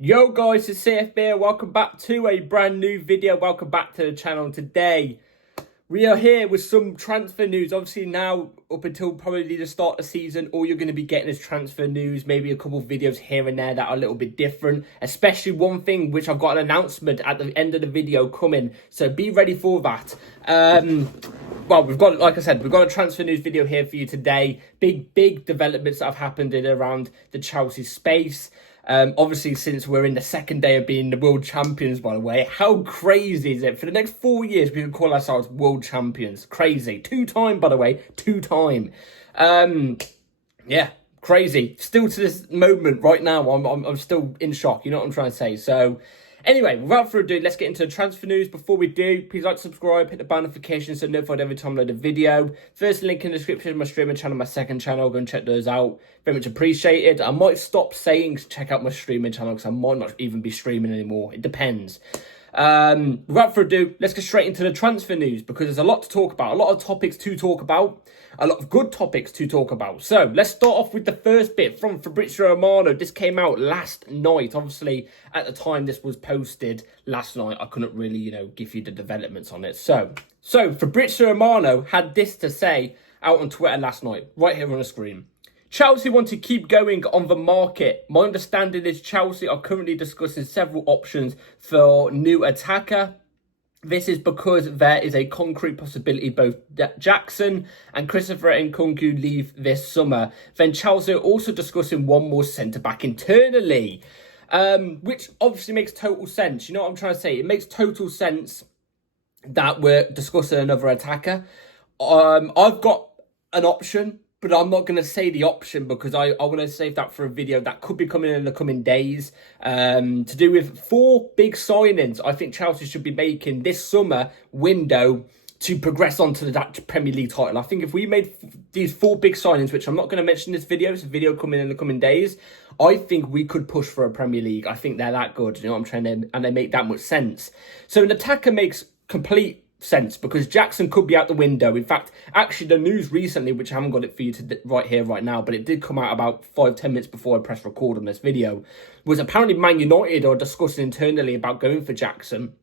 Yo guys, it's CFB. Welcome back to a brand new video. Welcome back to the channel. Today we are here with some transfer news. Obviously now up until probably the start of the season, all you're going to be getting is transfer news, maybe a couple of videos here and there that are a little bit different, especially one thing which I've got an announcement at the end of the video coming, so be ready for that. Well, we've got, like I said, we've got a transfer news video here for you today. Big developments that have happened in around the Chelsea space. Obviously, since we're in the second day of being the world champions, by the way, how crazy is it? For the next 4 years, we can call ourselves world champions. Crazy. 2-time, by the way. 2-time. Yeah, crazy. Still to this moment right now, I'm still in shock. You know what I'm trying to say? So, anyway, without further ado, let's get into the transfer news. Before we do, please like, subscribe, hit the bell notification so notified every time I load a video. First link in the description of my streaming channel, my second channel. Go and check those out. Very much appreciated. I might stop saying check out my streaming channel because I might not even be streaming anymore. It depends. Without further ado, let's get straight into the transfer news because there's a lot to talk about, a lot of topics to talk about, a lot of good topics to talk about. So let's start off with the first bit from Fabrizio Romano. This came out last night. Obviously, at the time this was posted last night, I couldn't really, give you the developments on it. So Fabrizio Romano had this to say out on Twitter last night, right here on the screen. Chelsea want to keep going on the market. My understanding is Chelsea are currently discussing several options for new attacker. This is because there is a concrete possibility both Jackson and Christopher Nkunku leave this summer. Then Chelsea are also discussing one more centre-back internally, which obviously makes total sense. You know what I'm trying to say? It makes total sense that we're discussing another attacker. I've got an option, but I'm not going to say the option because I want to save that for a video that could be coming in the coming days. To do with 4 big signings I think Chelsea should be making this summer window to progress on to that Premier League title. I think if we made these 4 big signings, which I'm not going to mention in this video, it's a video coming in the coming days, I think we could push for a Premier League. I think they're that good, you know what I'm trying to, and they make that much sense. So an attacker makes complete sense because Jackson could be out the window. In fact, actually the news recently, which I haven't got it for you to right here right now, but it did come out about 5-10 minutes before I pressed record on this video, was apparently Man United are discussing internally about going for Jackson.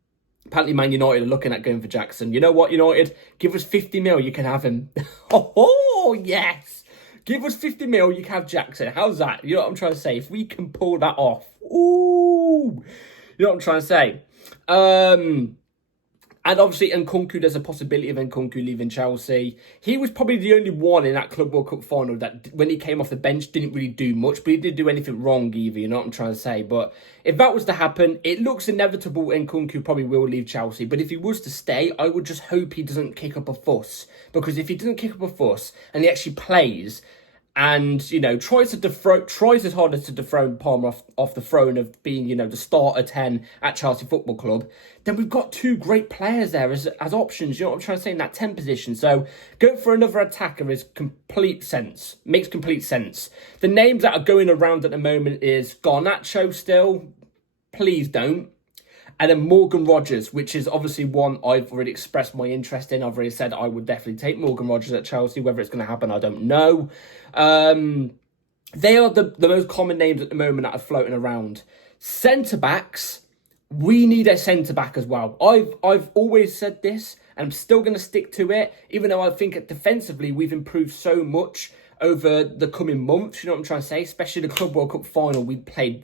Apparently Man United are looking at going for Jackson. You know what, United? Give us 50 mil, you can have him. Oh yes, give us 50 mil, you can have Jackson. How's that? You know what I'm trying to say? If we can pull that off, ooh, you know what I'm trying to say? And obviously, Nkunku, there's a possibility of Nkunku leaving Chelsea. He was probably the only one in that Club World Cup final that, when he came off the bench, didn't really do much. But he didn't do anything wrong either, you know what I'm trying to say. But if that was to happen, it looks inevitable Nkunku probably will leave Chelsea. But if he was to stay, I would just hope he doesn't kick up a fuss. Because if he doesn't kick up a fuss and he actually plays and, tries his hardest to dethrone Palmer off the throne of being, the starter 10 at Chelsea Football Club, then we've got 2 great players there as options, you know what I'm trying to say, in that 10 position. So going for another attacker makes complete sense. The names that are going around at the moment is Garnacho still, please don't. And then Morgan Rogers, which is obviously one I've already expressed my interest in. I've already said I would definitely take Morgan Rogers at Chelsea. Whether it's going to happen, I don't know. They are the most common names at the moment that are floating around. Centre-backs, we need a centre-back as well. I've always said this, and I'm still going to stick to it, even though I think defensively we've improved so much over the coming months. You know what I'm trying to say? Especially the Club World Cup final, we played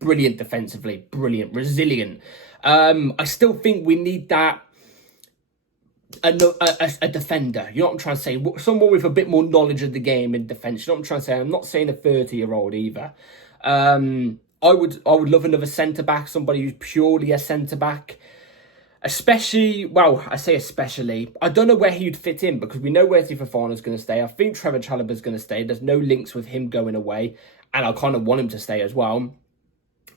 brilliant defensively, brilliant, resilient. I still think we need that a defender. You know what I'm trying to say? Someone with a bit more knowledge of the game in defence. You know what I'm trying to say? I'm not saying a 30-year-old either. I would love another centre back, somebody who's purely a centre back. Especially, well, I say especially, I don't know where he'd fit in because we know Wesley Fofana's going to stay. I think Trevor Chalobah's going to stay. There's no links with him going away, and I kind of want him to stay as well.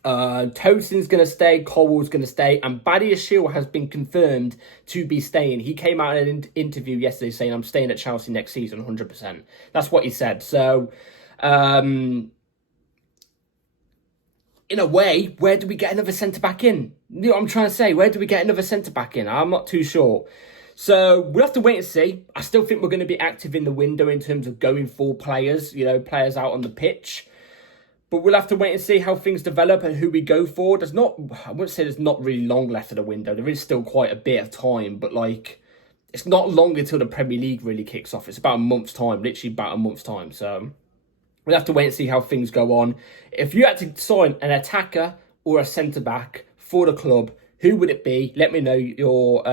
Tosin's going to stay, Colwell's going to stay, and Badiashile has been confirmed to be staying. He came out in an interview yesterday saying, I'm staying at Chelsea next season, 100%. That's what he said. So, in a way, where do we get another centre-back in? You know what I'm trying to say? Where do we get another centre-back in? I'm not too sure. So we'll have to wait and see. I still think we're going to be active in the window in terms of going for players, players out on the pitch. But we'll have to wait and see how things develop and who we go for. I wouldn't say there's not really long left of the window. There is still quite a bit of time, but like, it's not long until the Premier League really kicks off. It's about a month's time, literally about a month's time. So we'll have to wait and see how things go on. If you had to sign an attacker or a centre-back for the club, who would it be? Let me know your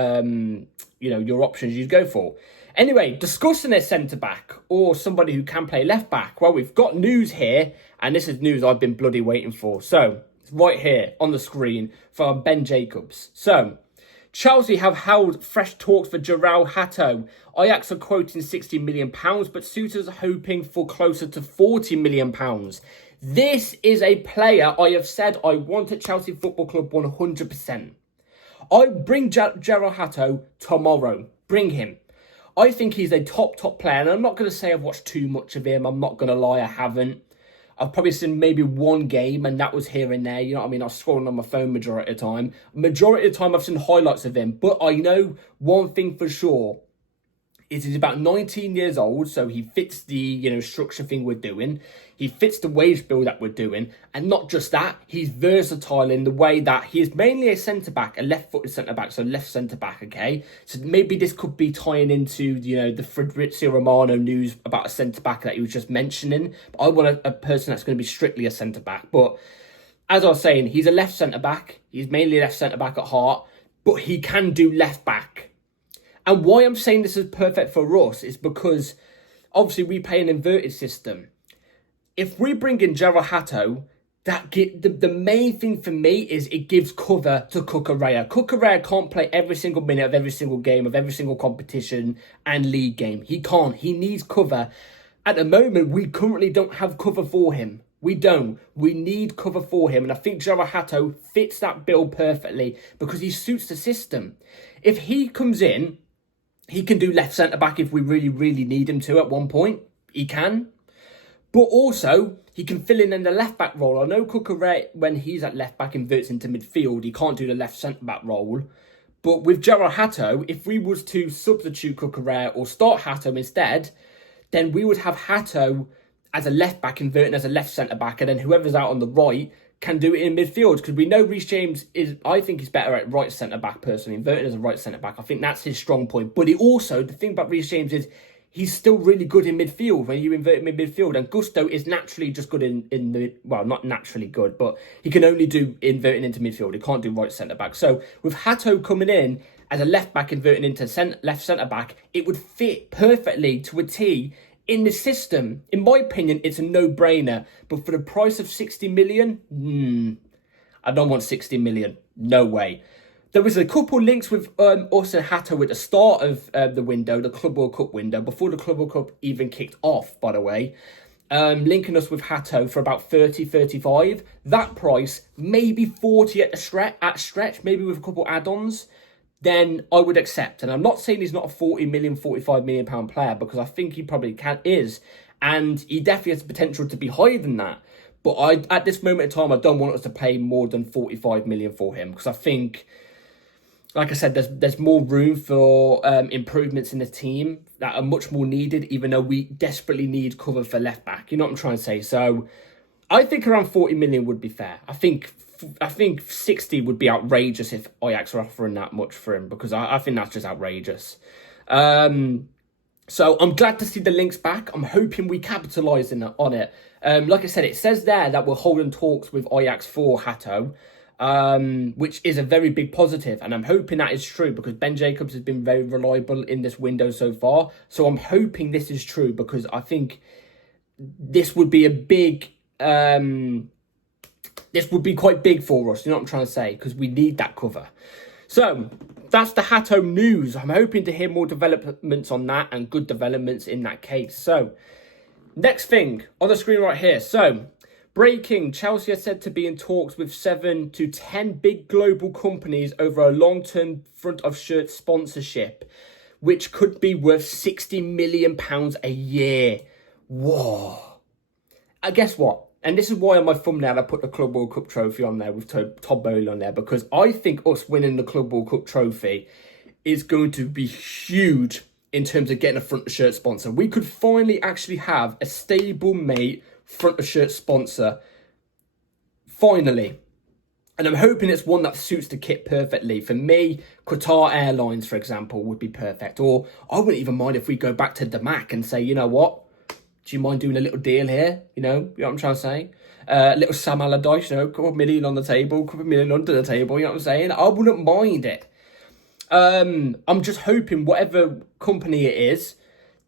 options you'd go for. Anyway, discussing a centre-back or somebody who can play left-back. Well, we've got news here, and this is news I've been bloody waiting for. So, it's right here on the screen from Ben Jacobs. So, Chelsea have held fresh talks for Jorrel Hato. Ajax are quoting £60 million, but suitors are hoping for closer to £40 million. This is a player I have said I want at Chelsea Football Club 100%. I bring Jorrel Hato tomorrow. Bring him. I think he's a top player, and I'm not going to say I've watched too much of him. I'm not going to lie, I haven't. I've probably seen maybe one game, and that was here and there. You know what I mean? I was scrolling on my phone majority of the time. Majority of the time, I've seen highlights of him. But I know one thing for sure. He's about 19 years old, so he fits the, structure thing we're doing. He fits the wage bill that we're doing. And not just that, he's versatile in the way that he is mainly a centre-back, a left-footed centre-back, so left centre-back, okay? So maybe this could be tying into, the Fabrizio Romano news about a centre-back that he was just mentioning. But I want a person that's going to be strictly a centre-back. But as I was saying, he's a left centre-back. He's mainly left centre-back at heart, but he can do left-back. And why I'm saying this is perfect for us is because, obviously, we play an inverted system. If we bring in Jorrel Hato, the main thing for me is it gives cover to Cucurella. Cucurella can't play every single minute of every single game, of every single competition and league game. He can't. He needs cover. At the moment, we currently don't have cover for him. We don't. We need cover for him. And I think Jorrel Hato fits that bill perfectly because he suits the system. If he comes in, he can do left centre-back if we really, really need him to at one point. He can. But also, he can fill in the left-back role. I know Cucurella, when he's at left-back, inverts into midfield. He can't do the left centre-back role. But with Jorrel Hato, if we was to substitute Cucurella or start Hato instead, then we would have Hato as a left-back, inverting as a left centre-back, and then whoever's out on the right can do it in midfield, because we know Reece James I think he's better at right centre-back personally, inverted as a right centre-back. I think that's his strong point. But the thing about Reece James is he's still really good in midfield when you invert him in midfield. And Gusto is naturally just good in the, well, not naturally good, but he can only do inverting into midfield. He can't do right centre-back. So with Hato coming in as a left-back, inverting into left centre-back, it would fit perfectly to a T in the system. In my opinion, it's a no-brainer. But for the price of 60 million, I don't want 60 million. No way. There was a couple links with us and Hato at the start of the window, the Club World Cup window, before the Club World Cup even kicked off, by the way. Linking us with Hato for about 30, 35. That price, maybe 40 at stretch, maybe with a couple add-ons, then I would accept. And I'm not saying he's not a 40 million, 45 million pound player, because I think he probably is. And he definitely has the potential to be higher than that. But at this moment in time, I don't want us to pay more than 45 million for him, because I think, like I said, there's more room for improvements in the team that are much more needed, even though we desperately need cover for left back. You know what I'm trying to say? So I think around 40 million would be fair. I think 60 would be outrageous if Ajax are offering that much for him, because I think that's just outrageous. So I'm glad to see the links back. I'm hoping we capitalise on it. Like I said, it says there that we're holding talks with Ajax for Hato, which is a very big positive. And I'm hoping that is true, because Ben Jacobs has been very reliable in this window so far. So I'm hoping this is true, because I think this would be a big... this would be quite big for us, you know what I'm trying to say? Because we need that cover. So, that's the Hato news. I'm hoping to hear more developments on that, and good developments in that case. So, next thing on the screen right here. So, breaking, Chelsea are said to be in talks with 7 to 10 big global companies over a long-term front of shirt sponsorship, which could be worth £60 million a year. Whoa. Guess what? And this is why on my thumbnail I put the Club World Cup trophy on there with Todd Bowley on there, because I think us winning the Club World Cup trophy is going to be huge in terms of getting a front of shirt sponsor. We could finally actually have a stable mate front of shirt sponsor finally. And I'm hoping it's one that suits the kit perfectly. For me, Qatar Airlines, for example, would be perfect. Or I wouldn't even mind if we go back to the Mac and say, you know what? Do you mind doing a little deal here? You know what I'm trying to say? A little Sam Allardyce, a couple of million on the table, a couple of million under the table, you know what I'm saying? I wouldn't mind it. I'm just hoping whatever company it is,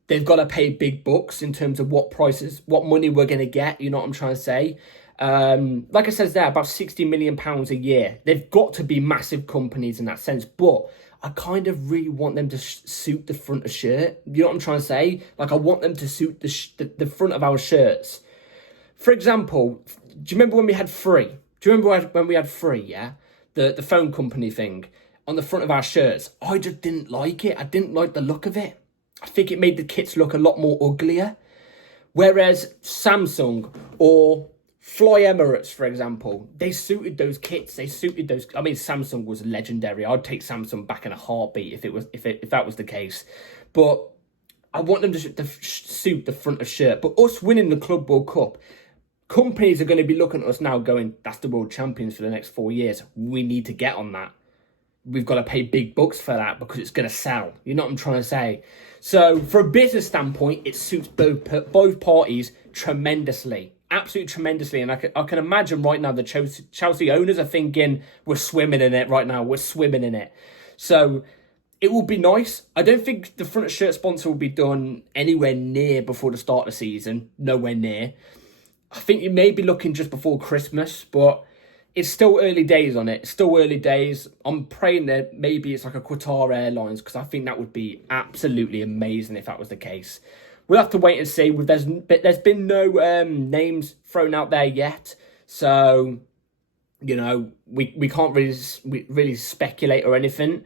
they've got to pay big bucks in terms of what prices, what money we're going to get, you know what I'm trying to say? Like I said there, about £60 million a year. They've got to be massive companies in that sense, but I kind of really want them to suit the front of shirt. You know what I'm trying to say? Like, I want them to suit the front of our shirts. For example, do you remember when we had Free? Do you remember when we had Free, yeah? The phone company thing on the front of our shirts. I just didn't like it. I didn't like the look of it. I think it made the kits look a lot more uglier. Whereas Samsung or Fly Emirates, for example, they suited those kits. They suited those. I mean, Samsung was legendary. I'd take Samsung back in a heartbeat if that was the case. But I want them to suit the front of shirt. But us winning the Club World Cup, companies are going to be looking at us now going, that's the world champions for the next 4 years. We need to get on that. We've got to pay big bucks for that because it's going to sell. You know what I'm trying to say? So, for a business standpoint, it suits both parties tremendously. Absolutely tremendously. And I can imagine right now the Chelsea owners are thinking, we're swimming in it right now. We're swimming in it. So, it will be nice. I don't think the front shirt sponsor will be done anywhere near before the start of the season. Nowhere near. I think you may be looking just before Christmas, but it's still early days on it. It's still early days. I'm praying that maybe it's like a Qatar Airlines, because I think that would be absolutely amazing if that was the case. We'll have to wait and see. There's been no names thrown out there yet, so you know we can't really speculate or anything.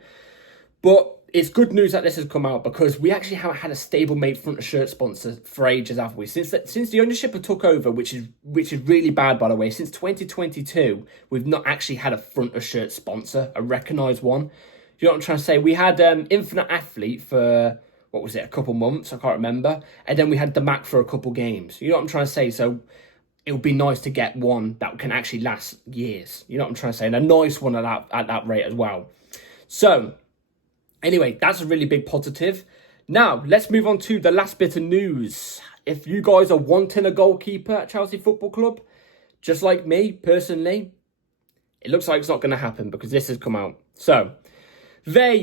But it's good news that this has come out, because we actually haven't had a stable-made front of shirt sponsor for ages, have we? Since the ownership took over, which is really bad, by the way. Since 2022, we've not actually had a front of shirt sponsor, a recognised one. Do you know what I'm trying to say? We had Infinite Athlete for, what was it, a couple months? I can't remember. And then we had the Mac for a couple games. You know what I'm trying to say? So it would be nice to get one that can actually last years. You know what I'm trying to say? And a nice one at that rate as well. So anyway, that's a really big positive. Now, let's move on to the last bit of news. If you guys are wanting a goalkeeper at Chelsea Football Club, just like me, personally, it looks like it's not going to happen because this has come out. So,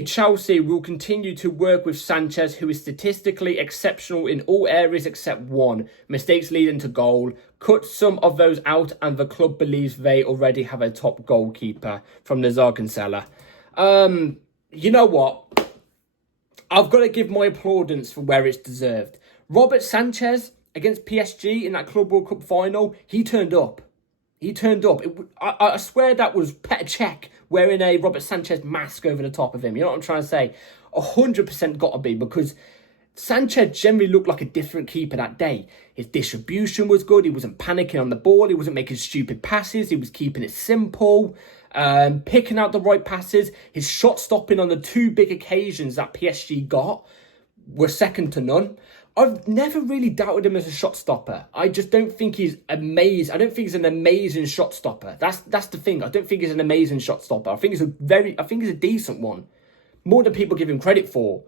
Chelsea, will continue to work with Sanchez, who is statistically exceptional in all areas except one. Mistakes leading to goal. Cut some of those out, and the club believes they already have a top goalkeeper, from Nazar Kinsella. You know what? I've got to give my plaudits for where it's deserved. Robert Sanchez against PSG in that Club World Cup final, he turned up. He turned up. I swear that was Petr Cech wearing a Robert Sanchez mask over the top of him. You know what I'm trying to say? 100% got to be, because Sanchez generally looked like a different keeper that day. His distribution was good. He wasn't panicking on the ball. He wasn't making stupid passes. He was keeping it simple. Picking out the right passes. His shot stopping on the two big occasions that PSG got were second to none. I've never really doubted him as a shot stopper. I just don't think he's amazing. I don't think he's an amazing shot stopper. That's the thing. I don't think he's an amazing shot stopper. I think he's a decent one. More than people give him credit for.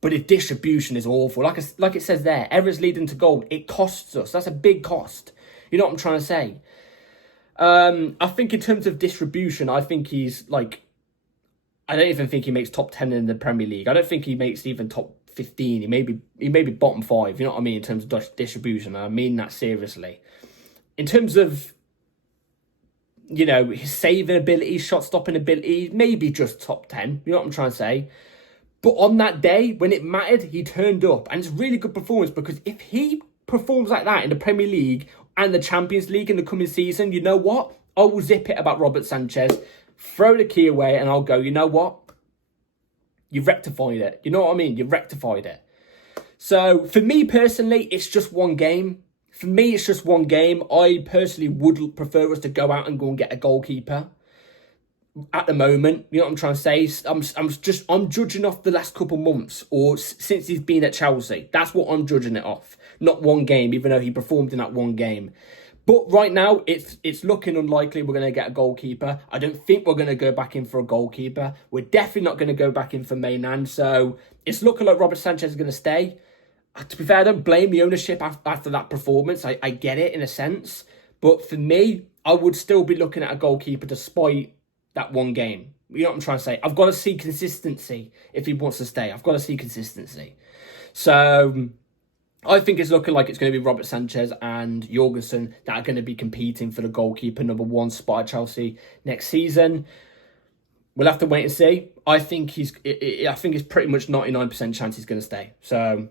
But his distribution is awful. Like it says there, errors leading to goal. It costs us. That's a big cost. You know what I'm trying to say? I think in terms of distribution, I think he's like, I don't even think he makes top 10 in the Premier League. I don't think he makes even top 15. He may be bottom 5, you know what I mean, in terms of distribution. I mean that seriously. In terms of, you know, his saving ability, shot stopping ability, maybe just top 10, you know what I'm trying to say. But on that day, when it mattered, he turned up. And it's a really good performance, because if he performs like that in the Premier League and the Champions League in the coming season, you know what? I will zip it about Robert Sanchez, throw the key away, and I'll go, you know what? You've rectified it. You know what I mean? You've rectified it. So, for me personally, it's just one game. For me, it's just one game. I personally would prefer us to go out and go and get a goalkeeper. At the moment, you know what I'm trying to say? I'm judging off the last couple months, or since he's been at Chelsea. That's what I'm judging it off. Not one game, even though he performed in that one game. But right now, it's looking unlikely we're going to get a goalkeeper. I don't think we're going to go back in for a goalkeeper. We're definitely not going to go back in for Mainan. So it's looking like Robert Sanchez is going to stay. To be fair, I don't blame the ownership after that performance. I get it in a sense. But for me, I would still be looking at a goalkeeper despite that one game. You know what I'm trying to say? I've got to see consistency if he wants to stay. I've got to see consistency. So I think it's looking like it's going to be Robert Sanchez and Jorgensen that are going to be competing for the goalkeeper #1 spot at Chelsea next season. We'll have to wait and see. I think it's pretty much 99% chance he's going to stay. So,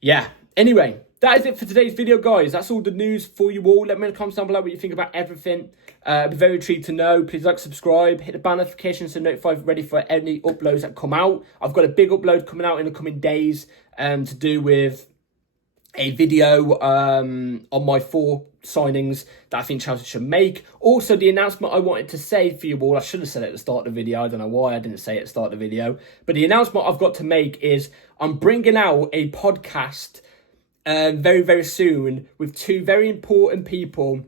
yeah. Anyway, that is it for today's video, guys. That's all the news for you all. Let me know in the comments down below what you think about everything. I'd be very intrigued to know. Please like, subscribe, hit the bell notification so notified ready for any uploads that come out. I've got a big upload coming out in the coming days to do with a video on my 4 signings that I think Chelsea should make. Also, the announcement I wanted to say for you all, I should have said it at the start of the video. I don't know why I didn't say it at the start of the video. But the announcement I've got to make is I'm bringing out a podcast very, very soon with 2 very important people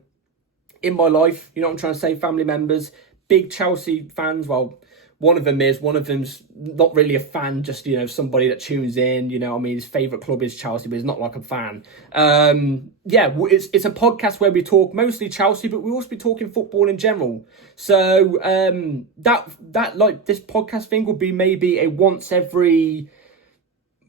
in my life. You know what I'm trying to say? Family members, big Chelsea fans. Well, one of them's not really a fan, just, you know, somebody that tunes in, you know what I mean? His favourite club is Chelsea, but he's not like a fan. Yeah, it's a podcast where we talk mostly Chelsea, but we also be talking football in general. So that like this podcast thing will be maybe a once every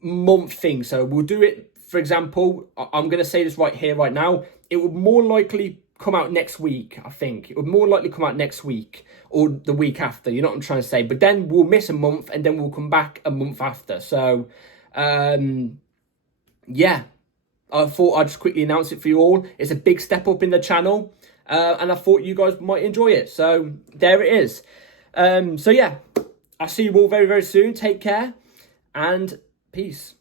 month thing. So we'll do it, for example, I'm going to say this right here, right now. It will more likely come out next week, I think. It would more likely come out next week or the week after, you know what I'm trying to say? But then we'll miss a month and then we'll come back a month after. So, yeah, I thought I'd just quickly announce it for you all. It's a big step up in the channel and I thought you guys might enjoy it. So, there it is. So, yeah, I'll see you all very, very soon. Take care and peace.